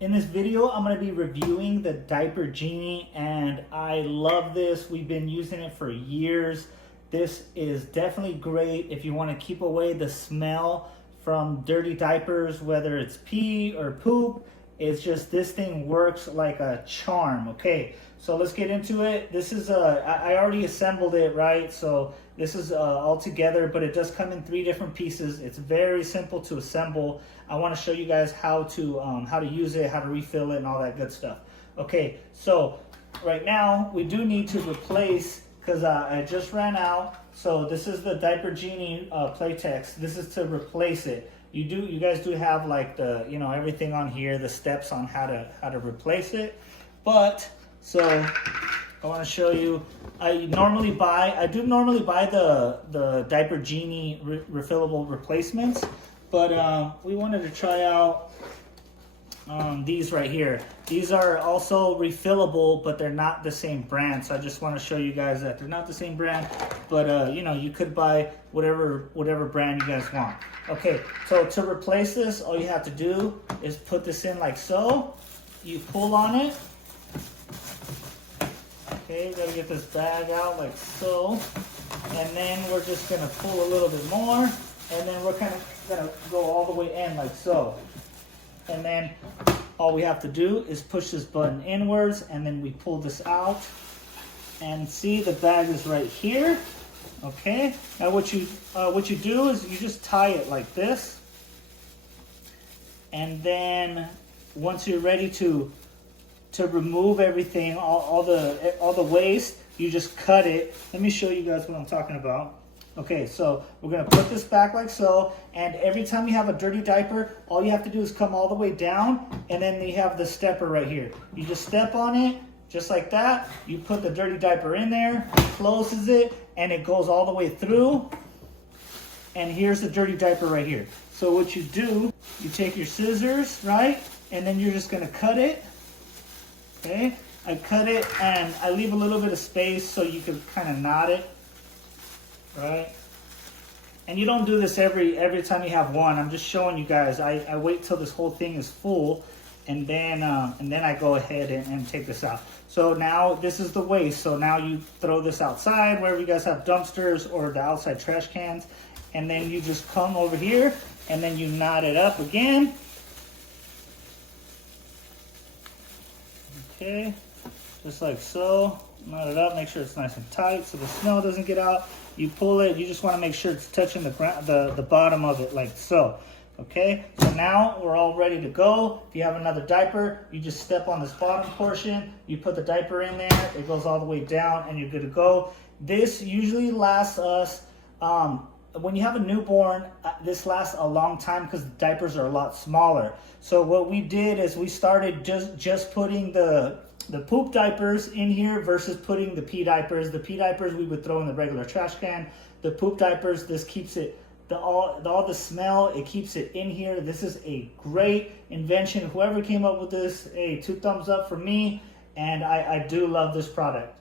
In this video, I'm going to be reviewing the Diaper Genie, and I love this. We've been using it for years. This is definitely great if you want to keep away the smell from dirty diapers, whether it's pee or poop. It's just, this thing works like a charm. Okay, so let's get into it. This is I already assembled it, right? So this is all together, but it does come in 3 different pieces. It's very simple to assemble. I want to show you guys how to use it, how to refill it, and all that good stuff. Okay, so right now we do need to replace, because I just ran out. So this is the Diaper Genie Playtex. This is to replace it. You guys do have like the, everything on here, the steps on how to replace it. But so I want to show you. I do normally buy the Diaper Genie refillable replacements, but we wanted to try out these right here. These are also refillable, but they're not the same brand. So I just want to show you guys that they're not the same brand, but you could buy whatever brand you guys want. Okay, so to replace this, all you have to do is put this in like so. You pull on it. Okay, gotta get this bag out like so. And then we're just gonna pull a little bit more, and then we're kind of gonna go all the way in like so. And then all we have to do is push this button inwards, and then we pull this out. And see, the bag is right here. Okay, now what you do is you just tie it like this, and then once you're ready to remove everything, all the waste, you just cut it. Let me show you guys what I'm talking about. Okay, so we're gonna put this back like so, and every time you have a dirty diaper, all you have to do is come all the way down, and then you have the stepper right here. You just step on it, just like that. You put the dirty diaper in there, closes it, and it goes all the way through. And here's the dirty diaper right here. So what you do, you take your scissors, right? And then you're just gonna cut it. Okay, I cut it and I leave a little bit of space so you can kind of knot it, right? And you don't do this every time you have one. I'm just showing you guys. I wait till this whole thing is full, and then I go ahead and take this out. So now this is the waste. So now you throw this outside, wherever you guys have dumpsters or the outside trash cans, and then you just come over here and then you knot it up again. Okay, just like so. Knot it up, make sure it's nice and tight so the smell doesn't get out. You pull it, you just want to make sure it's touching the bottom of it like so. Okay, so now we're all ready to go. If you have another diaper, you just step on this bottom portion, you put the diaper in there, it goes all the way down, and you're good to go. This usually lasts us, when you have a newborn, this lasts a long time because the diapers are a lot smaller. So what we did is we started just putting the poop diapers in here versus putting the pee diapers. The pee diapers we would throw in the regular trash can. The poop diapers, this keeps it, all the smell, it keeps it in here. This is a great invention. Whoever came up with this, hey, 2 thumbs up for me, and I do love this product.